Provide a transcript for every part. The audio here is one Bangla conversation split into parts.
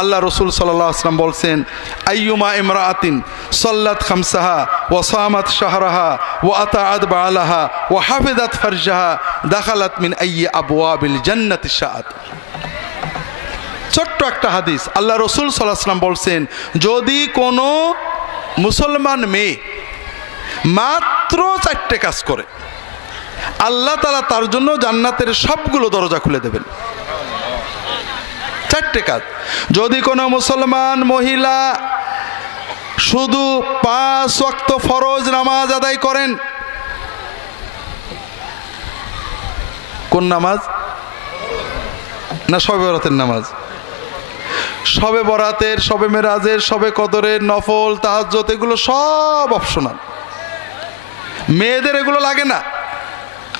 আল্লাহ রসুল সাল্লাহ আসলাম বলছেন, আইয়ুমা ইমরাআতিন সল্লাত খামসাহা ও সামাত শাহরাহা ও আতাআত বালাহা ও হাফিদাত ফারজাহা দাখালাত মিন আইয়ি আবওয়াবিল জান্নাতি শাআত। ছোট্ট একটা হাদিস, আল্লাহ রসুল সাল্লাহাম বলছেন, যদি কোনো মুসলমান মেয়ে মাত্র চারটে কাজ করে, আল্লাহ তালা তার জন্য জান্নাতের সবগুলো দরজা খুলে দেবেন। চারটে কাজ। যদি কোনো মুসলমান মহিলা শুধু পাঁচ ওয়াক্ত ফরজ নামাজ আদায় করেন, কোন নামাজ? না সবে বরাতের নামাজ? সবে বরাতের, সবে মেরাজের, সবে কদরের নফল তাহাজ্জত এগুলো সব অপশনাল। মেয়েদের এগুলো লাগে না।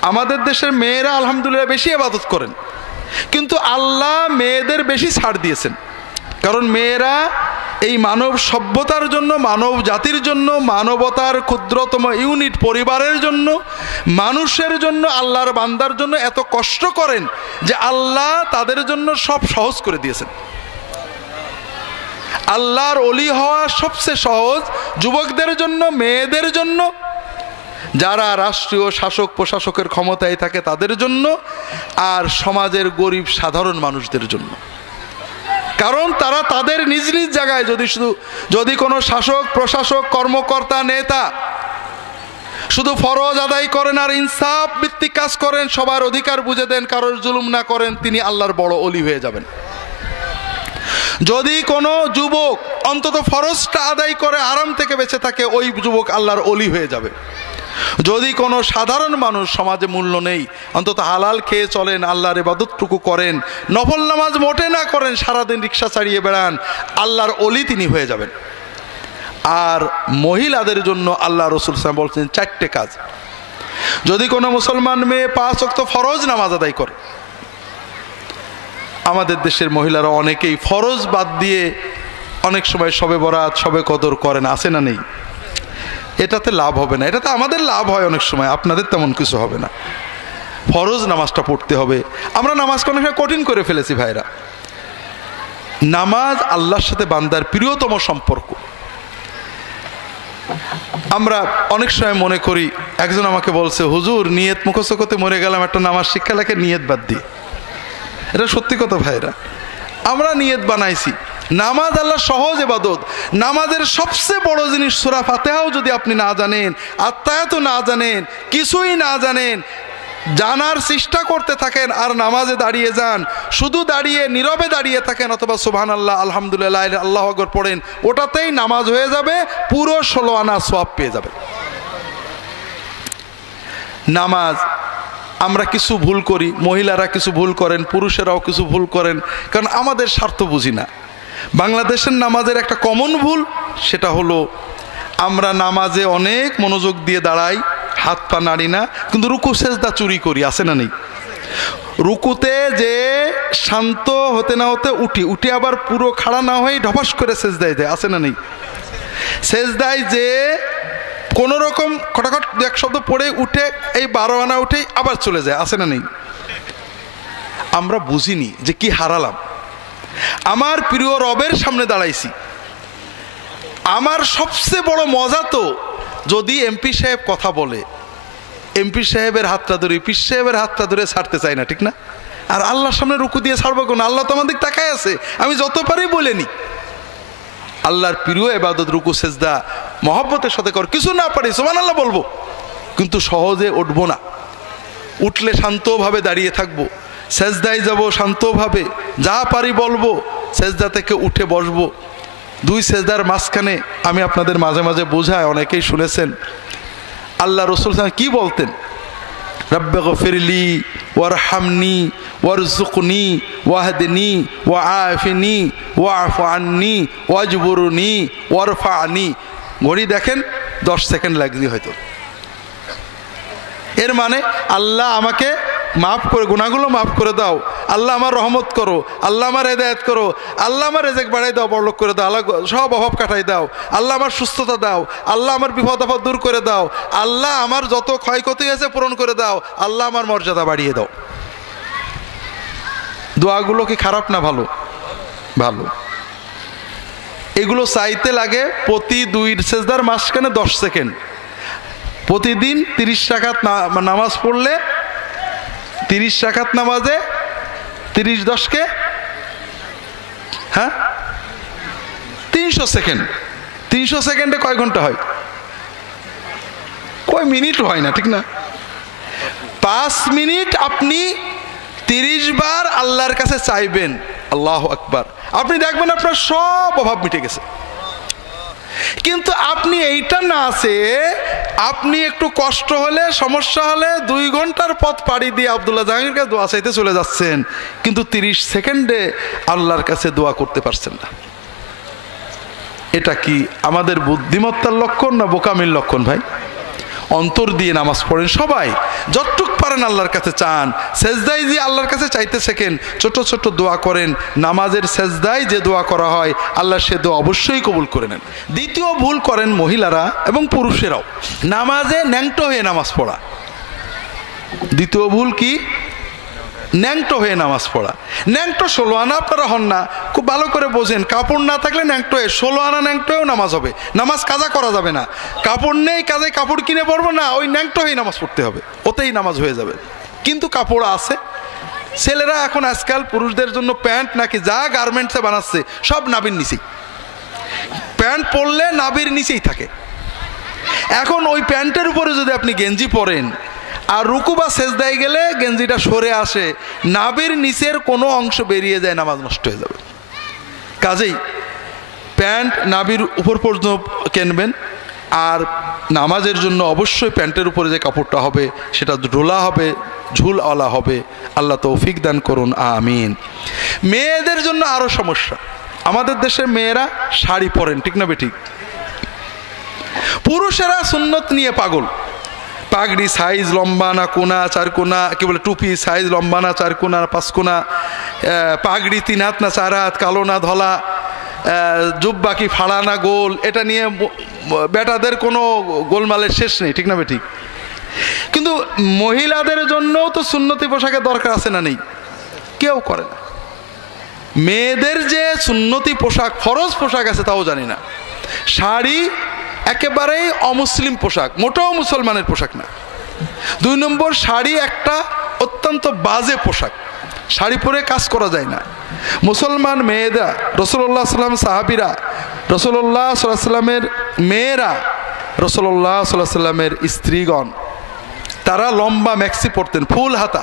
আমাদের দেশের মেয়েরা আলহামদুলিল্লাহ বেশি আবাদত করেন। কিন্তু আল্লাহ মেয়েদের বেশি ছাড় দিয়েছেন। কারণ মেয়েরা এই মানব সভ্যতার জন্য, মানব জাতির জন্য, মানবতার ক্ষুদ্রতম ইউনিট পরিবারের জন্য, মানুষের জন্য, আল্লাহর বান্দার জন্য এত কষ্ট করেন যে আল্লাহ তাদের জন্য সব সহজ করে দিয়েছেন। আল্লাহর অলি হওয়া সবচেয়ে সহজ যুবকদের জন্য, মেয়েদের জন্য যারা রাষ্ট্রীয় শাসক প্রশাসকের ক্ষমতায় থাকে তাদের জন্য আর সমাজের গরিব সাধারণ মানুষদের জন্য। কারণ তারা তাদের নিজ নিজ জায়গায় যদি শুধু, যদি কোনো শাসক, প্রশাসক, কর্মকর্তা, নেতা শুধু ফরজ আদায় করেন আর ইনসাফ ভিত্তিক কাজ করেন, সবার অধিকার বুঝে দেন, কারোর জুলুম না করেন, তিনি আল্লাহর বড় অলি হয়ে যাবেন। যদি কোনো যুবক অন্তত ফরজটা আদায় করে, আরাম থেকে বেঁচে থাকে, ওই যুবক আল্লাহর অলি হয়ে যাবে। যদি কোনো সাধারণ মানুষ সমাজে মূল্য নেই, অন্তত হালাল খেয়ে চলেন, আল্লাহর ইবাদতটুকু করেন, নফল নামাজ মোটে না করেন, সারাদিন রিক্সা ছাড়িয়ে বেড়ান, আল্লাহর অলি তিনি হয়ে যাবেন। আর মহিলাদের জন্য আল্লাহ রসুল সাহেব বলছেন, চারটে কাজ। যদি কোনো মুসলমান মেয়ে পাঁচ অক্ত ফরজ নামাজ আদায় করে, আমাদের দেশের মহিলারা অনেকেই ফরজ বাদ দিয়ে অনেক সময় সবে বরাত সবে কদর করেন আসে না নেই? এটাতে লাভ হবে না, এটাতে আমাদের লাভ হয় অনেক সময়, আপনাদের তেমন কিছু হবে না। ফরজ নামাজটা পড়তে হবে। আমরা নামাজকে অনেক সময় কঠিন করে ফেলেছি ভাইরা। নামাজ আল্লাহর সাথে বান্দার প্রিয়তম সম্পর্ক। আমরা অনেক সময় মনে করি, একজন আমাকে বলছে, হুজুর, নিয়ত মুখস্থ করতে মরে গেলাম, একটা নামাজ শিক্ষা লেখে নিয়ত বাদ দিয়ে এটা সত্যি কথা ভাইরা। আমরা নিয়ত বানাইছি। নামাজ আল্লাহ সহজ এবাদত নামাজের সবচেয়ে বড় জিনিস সুরা ফাতেহাও যদি আপনি না জানেন, আত্মায়াত না জানেন, কিছুই না জানেন, জানার চেষ্টা করতে থাকেন আর নামাজে দাঁড়িয়ে যান, শুধু দাঁড়িয়ে, নীরবে দাঁড়িয়ে থাকেন অথবা সুবহান আল্লাহ আলহামদুলিল্লাহ আল্লাহ আকবর পড়েন, ওটাতেই নামাজ হয়ে যাবে, পুরো ষোলো আনা সোয়াব পেয়ে যাবে নামাজ, আমরা কিছু ভুল করি, মহিলারা কিছু ভুল করেন, পুরুষেরাও কিছু ভুল করেন, কারণ আমাদের স্বার্থ বুঝি না। বাংলাদেশের নামাজের একটা কমন ভুল, সেটা হলো আমরা নামাজে অনেক মনোযোগ দিয়ে দাঁড়াই, হাত পা নাড়ি না, কিন্তু রুকু, সেজদা চুরি করি আসে না নেই? রুকুতে যে শান্ত হতে না হতে উঠি, উঠে আবার পুরো খাড়া না হয়ে ঢপাস করে সেজদায় দেয় আসে না নেই? সেজদায় যে কোন রকম খটাখট এক শব্দ পড়ে উঠে, এই বারো আনা উঠেই আবার চলে যায় আসে না নেই? আমরা বুঝিনি যে কি হারালাম। আমার প্রিয় রবের সামনে দাঁড়াইছি। আমার সবচেয়ে বড় মজা তো যদি এমপি সাহেব কথা বলে। এমপি সাহেবের হাতটা ধরে, পিস সাহেবের হাতটা ধরে ছাড়তে চাই না, ঠিক না? আর আল্লাহর সামনে রুকু দিয়ে ছাড়বো কোন? আল্লাহ তো আমাদের তাকায় আছে। আমি যত পারি বলেনি আল্লাহর প্রিয় এবাদত, রুকু, সেজদা, মহব্বতের সাথে কর। কিছু না পারি সোমান আল্লাহ বলব। কিন্তু সহজে উঠবো না। উঠলে শান্তভাবে দাঁড়িয়ে থাকব। সেজদায় যাব শান্তভাবে, যা পারি বলব, সেজদা থেকে উঠে বসবো। দুই সেজদার মাঝখানে আমি আপনাদের মাঝে মাঝে বোঝাই, অনেকেই শুনেছেন। আল্লাহ রসুল কি বলতেন? রব্বে গফিরলি ওয়ার হামনি ওয়ার জুকনি ওয়াহদিনী ওয়া আফিনি ওয়াফ আননি, ওয়াজবুরুনি ওয়ারফা আনি ঘড়ি দেখেন, দশ সেকেন্ড লাগলি হয়তো। এর মানে আল্লাহ আমাকে মাফ করে গুণাগুলো মাফ করে দাও। আল্লাহ আমার রহমত করো, আল্লাহ আমার হেদায়ত করো, আল্লাহ আমার রেজেক বাড়াই দাও, বড়লোক করে দাও, আল্লাহ সব অভাব কাটাই দাও। আল্লাহ আমার সুস্থতা দাও, আল্লাহ আমার বিপদ আপদ দূর করে দাও, আল্লাহ আমার যত ক্ষয়ক্ষতি আছে পূরণ করে দাও, আল্লাহ আমার মর্যাদা বাড়িয়ে দাও। দোয়াগুলো কি খারাপ না ভালো? ভালো। এগুলো চাইতে লাগে প্রতি দুই সেজদার মাঝখানে দশ সেকেন্ড। প্রতিদিন তিরিশ টাকাত নামাজ পড়লে তিরিশ টাকাত নামাজে তিরিশ দশকে হ্যাঁ? তিনশো সেকেন্ড। তিনশো সেকেন্ডে কয় ঘণ্টা হয়? কয় মিনিট হয় না, ঠিক না? পাঁচ মিনিট আপনি তিরিশ বার আল্লাহর কাছে চাইবেন। আল্লাহ আকবার। আপনি দেখবেন আপনার সব অভাব মিটে গেছে। কিন্তু আপনি এইটা না আছে আপনি একটু কষ্ট হলে, সমস্যা হলে দুই ঘণ্টার পথ পাড়ি দিয়ে আবদুল্লাহ জাহাঙ্গীর কাছে দোয়া চাইতে চলে যাচ্ছেন। কিন্তু তিরিশ সেকেন্ডে আল্লাহর কাছে দোয়া করতে পারছেন না। এটা কি আমাদের বুদ্ধিমত্তার লক্ষণ না বোকামির লক্ষণ ভাই? অন্তর দিয়ে নামাজ পড়েন সবাই। যতটুক পারেন আল্লাহর কাছে চান। সেজদাই যে আল্লাহর কাছে চাইতে শেখেন, ছোট ছোট দোয়া করেন। নামাজের সেজদাই যে দোয়া করা হয়, আল্লাহ সে দোয়া অবশ্যই কবুল করে নেন। দ্বিতীয় ভুল করেন মহিলারা এবং পুরুষেরাও। নামাজে ন্যাংটো হয়ে নামাজ পড়া। দ্বিতীয় ভুল কি? ন্যাংটো হয়ে নামাজ পড়া। ন্যাংটো ষোলো আনা আপনারা হন না, খুব ভালো করে বোঝেন। কাপড় না থাকলে ন্যাংটো হয়ে, ষোলো আনা ন্যাংটো হয়েও নামাজ হবে। নামাজ কাজা করা যাবে না। কাপড় নেই, কাজে কাপড় কিনে পড়ব না, ওই ন্যাংটো হয়ে নামাজ পড়তে হবে। ওতেই নামাজ হয়ে যাবে। কিন্তু কাপড় আছে। ছেলেরা এখন আজকাল পুরুষদের জন্য প্যান্ট নাকি যা গার্মেন্টসে বানাচ্ছে, সব নাবির নিচেই। প্যান্ট পরলে নাবির নিচেই থাকে। এখন ওই প্যান্টের উপরে যদি আপনি গেঞ্জি পরেন আর রুকু বা সেজদায় গেলে গেঞ্জিটা সরে আসে। নাবির নিচের কোনো অংশ বেরিয়ে যায়, নামাজ নষ্ট হয়ে যাবে। কাজেই প্যান্ট নাবির উপর পর্যন্ত কিনবেন, আর নামাজের জন্য অবশ্যই প্যান্টের উপরে যে কাপড়টা হবে, সেটা ডোলা হবে, ঝুলওয়ালা হবে। আল্লাহ তৌফিক দান করুন, আমিন। মেয়েদের জন্য আরও সমস্যা। আমাদের দেশের মেয়েরা শাড়ি পরেন, ঠিক না বেঠিক? পুরুষেরা সুন্নত নিয়ে পাগল। পাগড়ি সাইজ লম্বা না কোনা, চার কোনা, কি বলে, টুপি সাইজ লম্বা না, চার কোনা, পাঁচ কোনা। পাগড়ি তিন হাত না, চার হাত, কালো না, ধলা। জুব্বা কি ফাড়া না, গোল। এটা নিয়ে বেটাদের কোনো গোলমালের শেষ নেই, ঠিক না বেঠিক কিন্তু মহিলাদের জন্যও তো সুন্নতি পোশাকের দরকার আছে না নেই? কেউ করে না। মেয়েদের যে সুন্নতি পোশাক, ফরজ পোশাক আছে, তাও জানি না। শাড়ি একেবারেই অমুসলিম পোশাক, মোটেও মুসলমানের পোশাক না। দুই নম্বর শাড়ি একটা অত্যন্ত বাজে পোশাক, শাড়ি পরে কাজ করা যায় না। মুসলমান মেয়েরা, রসুল্লাহ সাল্লাম সাহাবিরা, রসুল্লাহ সাল্লাহ সাল্লামের মেয়েরা, রসুল্লাহ সাল্লাহ সাল্লামের স্ত্রীগণ, তারা লম্বা ম্যাক্সি পরতেন, ফুল হাতা,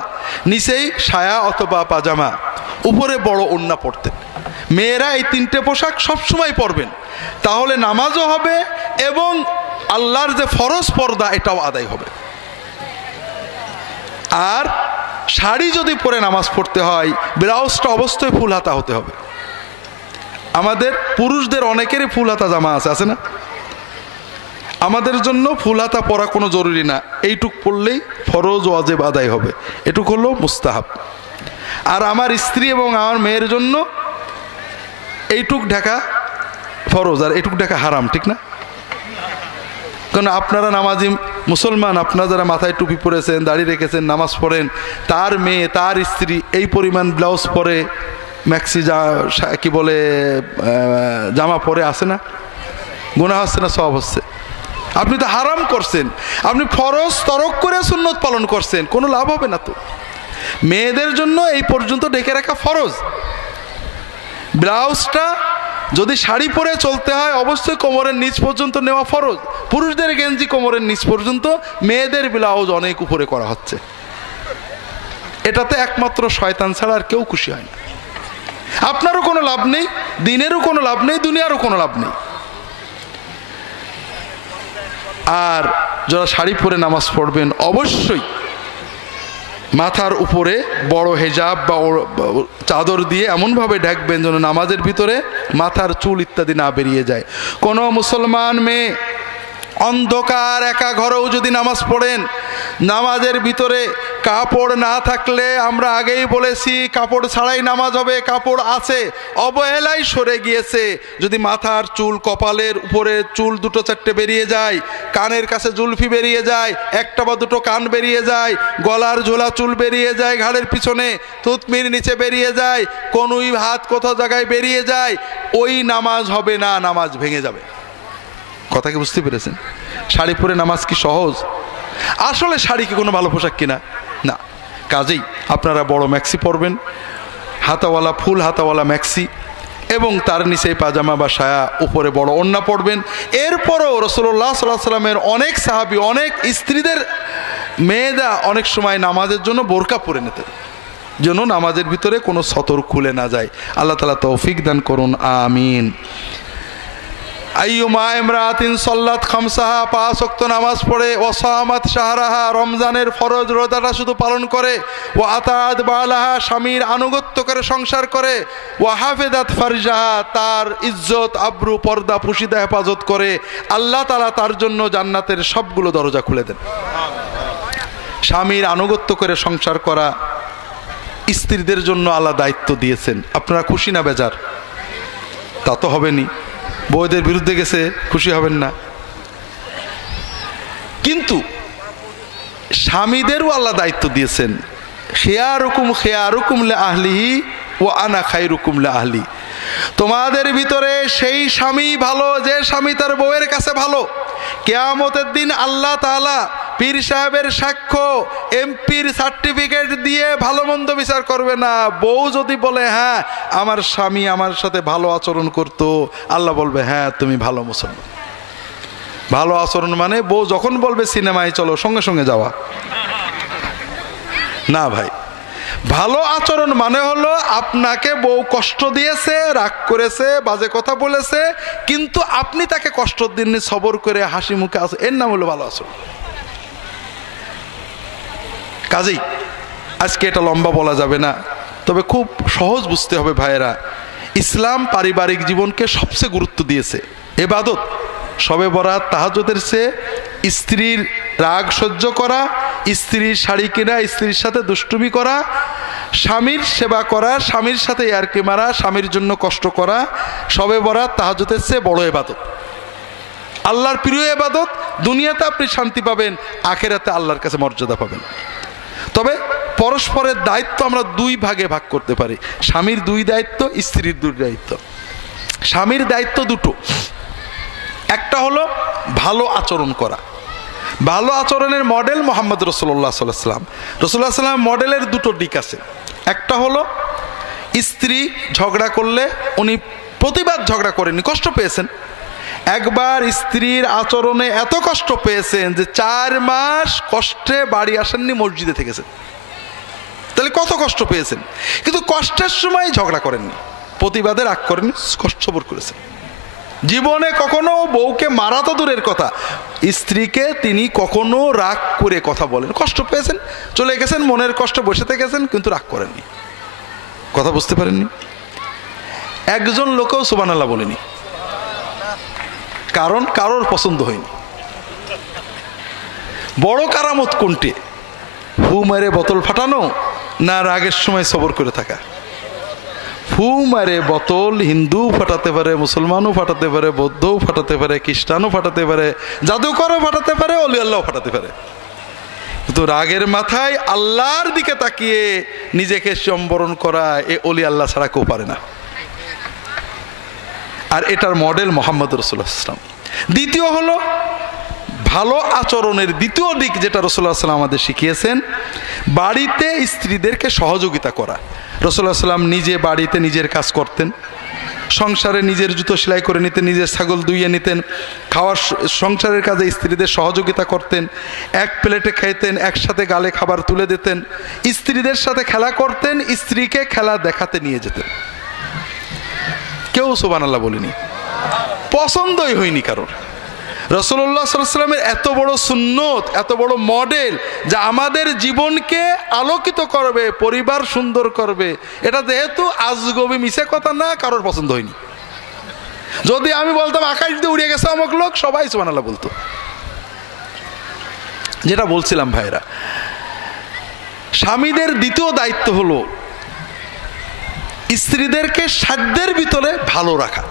নিচেই সায়া অথবা পাজামা, উপরে বড় ওন্না পরতেন। মেয়েরা এই তিনটে পোশাক সবসময় পরবেন। তাহলে নামাজও হবে এবং আল্লাহর যে ফরজ পর্দা, এটাও আদায় হবে। আর শাড়ি যদি পরে নামাজ পড়তে হয়, ব্লাউজটা অবশ্যই ফুল হাতা হতে হবে। আমাদের পুরুষদের অনেকেরই ফুল হাতা জামা আছে আছে না? আমাদের জন্য ফুল হাতা পরা কোনো জরুরি না। এইটুক পড়লেই ফরজ, ওয়াজেব আদায় হবে। এটুক হলো মুস্তাহাব। আর আমার স্ত্রী এবং আমার মেয়ের জন্য এইটুক ঢাকা ফরজ, আর এটুক ঢাকা হারাম, ঠিক না? কারণ আপনারা নামাজি মুসলমান, আপনারা যারা মাথায় টুপি পরেছেন, দাড়ি রেখেছেন, নামাজ পড়েন, তার মেয়ে, তার স্ত্রী এই পরিমাণ ব্লাউজ পরে ম্যাক্সি যা কি বলে জামা পরে আসে না? গুণা হচ্ছে না? সব হচ্ছে। আপনি তো হারাম করছেন। আপনি ফরজ তরক করে সুন্নত পালন করছেন। কোনো লাভ হবে না তো। মেয়েদের জন্য এই পর্যন্ত ডেকে রাখা ফরজ। ব্লাউজটা যদি শাড়ি পরে চলতে হয়, অবশ্যই কোমরের নিচ পর্যন্ত নেওয়া ফরজ। পুরুষদের গেঞ্জি কোমরের নিচ পর্যন্ত, মেয়েদের ব্লাউজ অনেক উপরে করা হচ্ছে। এটাতে একমাত্র শয়তান ছাড়া আর কেউ খুশি হয় না। আপনারও কোনো লাভ নেই, দিনেরও কোনো লাভ নেই, দুনিয়ারও কোনো লাভ নেই। আর যারা শাড়ি পরে নামাজ পড়বেন, অবশ্যই মাথার উপরে বড় হেজাব বা চাদর দিয়ে এমনভাবে ঢাকবেন যেন নামাজের ভিতরে মাথার চুল ইত্যাদি না বেরিয়ে যায়। কোনো মুসলমান মেয়ে অন্ধকার, একা ঘরেও যদি নামাজ পড়েন, নামাজের ভিতরে কাপড় না থাকলে আমরা আগেই বলেছি, কাপড় ছাড়াই নামাজ হবে, কাপড় আছে, অবহেলাই সরে গিয়েছে। যদি মাথার চুল কপালের উপরে চুল দুটো চারটে বেরিয়ে যায়, কানের কাছে জুলফি বেরিয়ে যায়, একটা বা দুটো কান বেরিয়ে যায়, গলার ঝোলা চুল বেরিয়ে যায় ঘাড়ের পিছনে থুতমির নিচে বেরিয়ে যায়, কোনুই হাত কোথাও জায়গায় বেরিয়ে যায়, ওই নামাজ হবে না, নামাজ ভেঙে যাবে। কথা কি বুঝতে পেরেছেন? শাড়ি পরে নামাজ কি সহজ? আসলে শাড়ি কি কোনো ভালো পোশাক কিনা? না। কাজেই আপনারা বড় ম্যাক্সি পরবেন, হাতাওয়ালা, ফুল হাতাওয়ালা ম্যাক্সি এবং তার নিচে পাজামা বা সায়া, উপরে বড় ওন্না পড়বেন এরপরও রসল্লাহ সাল্লাহ সাল্লামের অনেক সাহাবি, অনেক স্ত্রীদের মেয়েরা অনেক সময় নামাজের জন্য বোরকা পরে নিতেন, যেন নামাজের ভিতরে কোনো সতর খুলে না যায়। আল্লাহ তালা তৌফিক দান করুন, আমিন। খামসাহা নামাজ পড়ে রমজানের ফরজ শুধু পালন করে বালাহা, স্বামীর আনুগত্য করে সংসার করে ও হাফেদাত ফারজাহা, তার ইজ্জত, আব্রু, পর্দা, পুশিদা হেফাজত করে, আল্লাহ তালা তার জন্য জান্নাতের সবগুলো দরজা খুলে দেন। স্বামীর আনুগত্য করে সংসার করা স্ত্রীদের জন্য আল্লাহ দায়িত্ব দিয়েছেন। আপনারা খুশি না বেজার? তা তো হবেনি বউদের বিরুদ্ধে গেছে, খুশি হবেন না। কিন্তু স্বামীদেরও আল্লাহ দায়িত্ব দিয়েছেন। খেয়ারুকুম খেয়ারুকুম লে আহলিহি ও আনা খাইরুকুম লে আহলি তোমাদের ভিতরে সেই স্বামী ভালো, যে স্বামী তার বউয়ের কাছে ভালো। কেয়ামতের দিন আল্লাহ তাআলা পীর সাহেবের সাক্ষ্য, এমপির সার্টিফিকেট দিয়ে ভালো মন্দ বিচার করবে না। বউ যদি বলে হ্যাঁ আমার স্বামী আমার সাথে ভালো আচরণ করতো। আল্লাহ বলবে হ্যাঁ তুমি ভালো মুসলমান। ভালো আচরণ মানে বউ যখন বলবে, সিনেমায় চলো, সঙ্গে সঙ্গে যাওয়া। না ভাই, ভালো আচরণ মানে হলো আপনাকে বউ কষ্ট দিয়েছে, রাগ করেছে, বাজে কথা বলেছে, কিন্তু আপনি তাকে কষ্ট দিননি, সবর করে হাসি মুখে আস এর নাম হলো ভালো আচরণ। কাজেই, আজকে এটা লম্বা বলা যাবে না, তবে খুব সহজ বুঝতে হবে ভাইয়েরা, ইসলাম পারিবারিক জীবনকে সবচেয়ে গুরুত্ব দিয়েছে। এবাদত, সবে বরাত তাহাজতের চেয়ে স্ত্রীর রাগ সহ্য করা, স্ত্রীর শাড়ি কেনা, স্ত্রীর সাথে দুষ্টুমি করা, স্বামীর সেবা করা, স্বামীর সাথে ইয়ারকি মারা, স্বামীর জন্য কষ্ট করা, সবে বরাত তাহাজতের চেয়ে বড় এবাদত। আল্লাহর প্রিয় এবাদত, দুনিয়াতে আপনি শান্তি পাবেন, আখেরাতে আল্লাহর কাছে মর্যাদা পাবেন। তবে পরস্পরের দায়িত্ব আমরা দুই ভাগে ভাগ করতে পারি। স্বামীর দুই দায়িত্ব, স্ত্রীর দুই দায়িত্ব। স্বামীর দায়িত্ব দুটো। একটা হলো ভালো আচরণ করা। ভালো আচরণের মডেল মোহাম্মদ রসোল্লা সাল্লাম রসুল্লাহ সাল্লাম মডেলের দুটো দিক আছে। একটা হলো স্ত্রী ঝগড়া করলে উনি প্রতিবাদ ঝগড়া করেনি কষ্ট পেয়েছেন। একবার স্ত্রীর আচরণে এত কষ্ট পেয়েছেন যে চার মাস কষ্টে বাড়ি আসেননি, মসজিদে থেকেছেন। তাহলে কত কষ্ট পেয়েছেন? কিন্তু কষ্টের সময় ঝগড়া করেননি প্রতিবাদে রাগ করেননি কষ্ট সবর করেছেন। জীবনে কখনো বউকে মারা তো দূরের কথা, স্ত্রীকে তিনি কখনো রাগ করে কথা বলেন। কষ্ট পেয়েছেন, চলে গেছেন, মনের কষ্ট বসে থেকেছেন, কিন্তু রাগ করেননি। কথা বুঝতে পারেননি? একজন লোকেও সুবান আল্লাহ বলেনি। কারণ কারোর পছন্দ হয়নি। বড় কারামত কোনটি? ফু মারে বোতল ফাটানো না রাগের সময় সবর করে থাকা? ফু মারে বোতল হিন্দু ফাটাতে পারে, মুসলমানও ফাটাতে পারে, বৌদ্ধও ফাটাতে পারে, খ্রিস্টানও ফাটাতে পারে, জাদুকরও ফাটাতে পারে অলি আল্লাহ ফাটাতে পারে। কিন্তু রাগের মাথায় আল্লাহর দিকে তাকিয়ে নিজেকে সম্বরণ করা এ অলি আল্লাহ ছাড়া কেউ পারে না। আর এটার মডেল মোহাম্মদ রসুল্লাহ দ্বিতীয় হলো, ভালো আচরণের দ্বিতীয় দিক যেটা রসুল্লাহ সাল্লাম আমাদের শিখিয়েছেন, বাড়িতে স্ত্রীদেরকে সহযোগিতা করা। রসুল্লাহ সাল্লাম নিজে বাড়িতে নিজের কাজ করতেন, সংসারে নিজের জুতো সেলাই করে নিতেন, নিজের ছাগল দুইয়ে নিতেন, খাওয়ার সংসারের কাজে স্ত্রীদের সহযোগিতা করতেন, এক প্লেটে খাইতেন, একসাথে গালে খাবার তুলে দিতেন, স্ত্রীদের সাথে খেলা করতেন, স্ত্রীকে খেলা দেখাতে নিয়ে যেতেন। কেউ সোবান আল্লাহ বলিনি। পছন্দই হয়নি কারোর। রসল্লাহ সাল্লামের এত বড় সুন্নত, এত বড় মডেল যা আমাদের জীবনকে আলোকিত করবে, পরিবার সুন্দর করবে, এটা যেহেতু আজগবি মিশে কথা না, কারোর পছন্দ হয়নি। যদি আমি বলতাম আকাশ দিয়ে উড়ে গেছে অমুক লোক, সবাই সুবান আল্লাহ বলতো। যেটা বলছিলাম ভাইরা স্বামীদের দ্বিতীয় দায়িত্ব হলো স্ত্রীদেরকে সাধ্যের ভিতরে ভালো রাখা।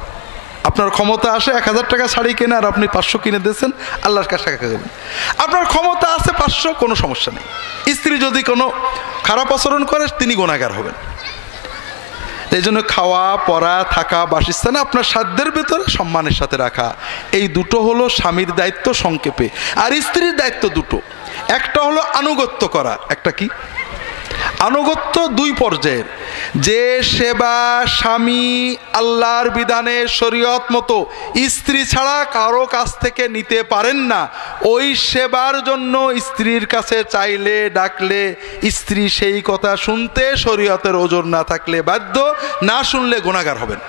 আপনার ক্ষমতা আসে এক হাজার টাকা শাড়ি কেনে আর আপনি পাঁচশো কিনে দিয়েছেন, আল্লাহর কাছে টাকা দেবেন আপনার ক্ষমতা আছে পাঁচশো, কোনো সমস্যা নেই। স্ত্রী যদি কোনো খারাপ আচরণ করে, তিনি গোনাগার হবেন। এই জন্য খাওয়া, পড়া, থাকা, বাসস্থানে আপনার সাধ্যের ভেতরে সম্মানের সাথে রাখা। এই দুটো হলো স্বামীর দায়িত্ব সংক্ষেপে। আর স্ত্রীর দায়িত্ব দুটো। একটা হলো আনুগত্য করা। একটা কি? আনুগত্য দুই পর্যায়ের। যে সেবা স্বামী আল্লাহর বিধানে শরীয়ত মতো স্ত্রী ছাড়া কারও কাছ থেকে নিতে পারেন না, ওই সেবার জন্য স্ত্রীর কাছে চাইলে, ডাকলে স্ত্রী সেই কথা শুনতে শরীয়তের ওজন না থাকলে বাধ্য, না শুনলে গুণাগার হবেন।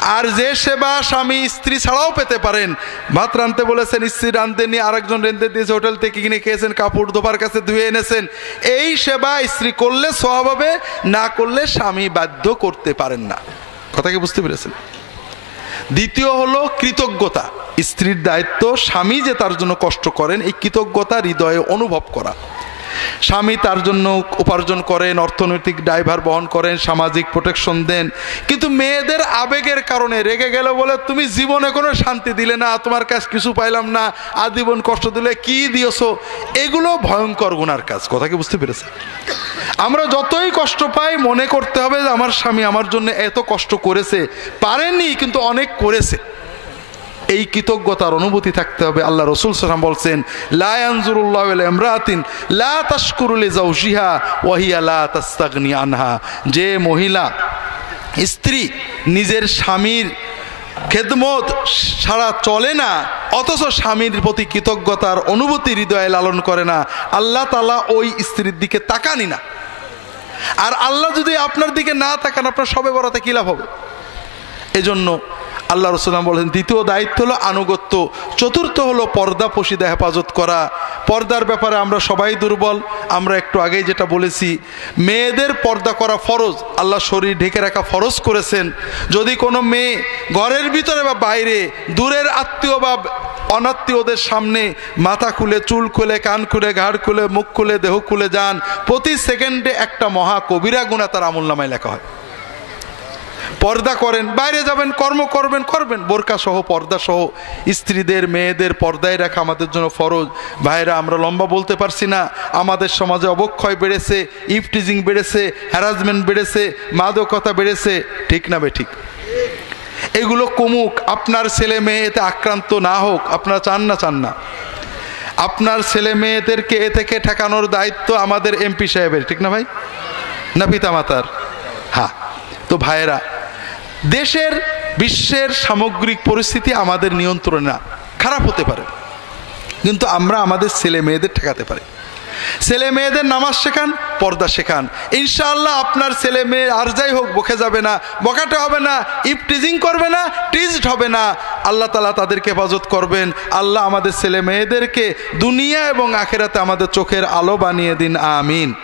আর যে সেবা স্বামী স্ত্রী ছাড়াও পেতে পারেন। ভাত রানতে বলেছেন, স্ত্রী রানতে নিয়ে আরেকজন রেঁধে দিয়েছে হোটেল থেকে কিনে খেয়েছেন, কাপড় ধোবার কাছে ধুয়ে এনেছেন। এই সেবা স্ত্রী করলে সব হবে, না করলে স্বামী বাধ্য করতে পারেন না। কথা কি বুঝতে পেরেছেন? দ্বিতীয় হলো কৃতজ্ঞতা। স্ত্রীর দায়িত্ব স্বামী যে তার জন্য কষ্ট করেন, এই কৃতজ্ঞতা হৃদয়ে অনুভব করা। স্বামী তার জন্য উপার্জন করেন, অর্থনৈতিক ড্রাইভার বহন করেন, সামাজিক প্রোটেকশন দেন। কিন্তু মেয়েদের আবেগের কারণে রেগে গেল বলে, তুমি জীবনে কোনো শান্তি দিলে না, তোমার কাছে কিছু পাইলাম না, আজীবন কষ্ট দিলে কি দিয়েছ? এগুলো ভয়ঙ্কর গুনার কাজ, কথা কি বুঝতে পেরেছে আমরা যতই কষ্ট পাই, মনে করতে হবে যে, আমার স্বামী আমার জন্য এত কষ্ট করেছে। পারেনি কিন্তু অনেক করেছে। এই কৃতজ্ঞতার অনুভূতি থাকতে হবে। আল্লাহ রসুল সালাম বলছেন, লা ওয়াহিয়া লা আনহা। যে মহিলা, স্ত্রী নিজের স্বামীর খেদমত সারা চলে না, অথচ স্বামীর প্রতি কৃতজ্ঞতার অনুভূতি হৃদয়ে লালন করে না, আল্লাহ তালা ওই স্ত্রীর দিকে তাকানি না। আর আল্লাহ যদি আপনার দিকে না তাকান, আপনার সবে বড়াতে কী লাভ হবে? এজন্য আল্লাহ রসুলাম বলেন দ্বিতীয় দায়িত্ব হলো আনুগত্য, চতুর্থ হলো পর্দা পশিদা হেফাজত করা। পর্দার ব্যাপারে আমরা সবাই দুর্বল, আমরা একটু আগেই যেটা বলেছি, মেয়েদের পর্দা করা ফরজ, আল্লাহ শরীর ঢেকে রাখা ফরজ করেছেন। যদি কোনো মেয়ে ঘরের ভিতরে বা বাইরে, দূরের আত্মীয় বা অনাত্মীয়দের সামনে মাথা খুলে, চুল খুলে, কান খুলে, ঘাড় খুলে, মুখ খুলে, দেহ খুলে যান, প্রতি সেকেন্ডে একটা মহা কবিরা গুণা তার আমল নামায় লেখা হয়। পর্দা করেন, বাইরে যাবেন, কর্ম করবেন করবেন। বোরকা সহ পর্দা সহ স্ত্রীদের, মেয়েদের পর্দায় রাখা আমাদের জন্য ফরজ। ভাইরা, আমরা লম্বা বলতে পারছি না। আমাদের সমাজে অবক্ষয় বেড়েছে, ইফটিজিং বেড়েছে হ্যারাসমেন্ট বেড়েছে, মাদকতা বেড়েছে। ঠিক না বে ঠিক? এগুলো কমুক, আপনার ছেলে মেয়ে এতে আক্রান্ত না হোক, আপনারা চান না চান না। আপনার ছেলে মেয়েদেরকে এ থেকে ঠেকানোর দায়িত্ব আমাদের এমপি সাহেবের, ঠিক না ভাই? না পিতামাতার? হ্যাঁ। তো ভাইয়েরা দেশের বিশ্বের সামগ্রিক পরিস্থিতি আমাদের নিয়ন্ত্রণে না, খারাপ হতে পারে। কিন্তু আমরা আমাদের ছেলে মেয়েদের ঠেকাতে পারি। ছেলে মেয়েদের নামাজ শেখান, পর্দা শেখান। ইনশাআল্লাহ আপনার ছেলে মেয়ে আর যাই হোক, বকে যাবে না, বকাটে হবে না, ইফ টিজিং করবে না, টিজড হবে না। আল্লাহ তালা তাদেরকে হেফাজত করবেন। আল্লাহ আমাদের ছেলে মেয়েদেরকে দুনিয়া এবং আখেরাতে আমাদের চোখের আলো বানিয়ে দিন, আমিন।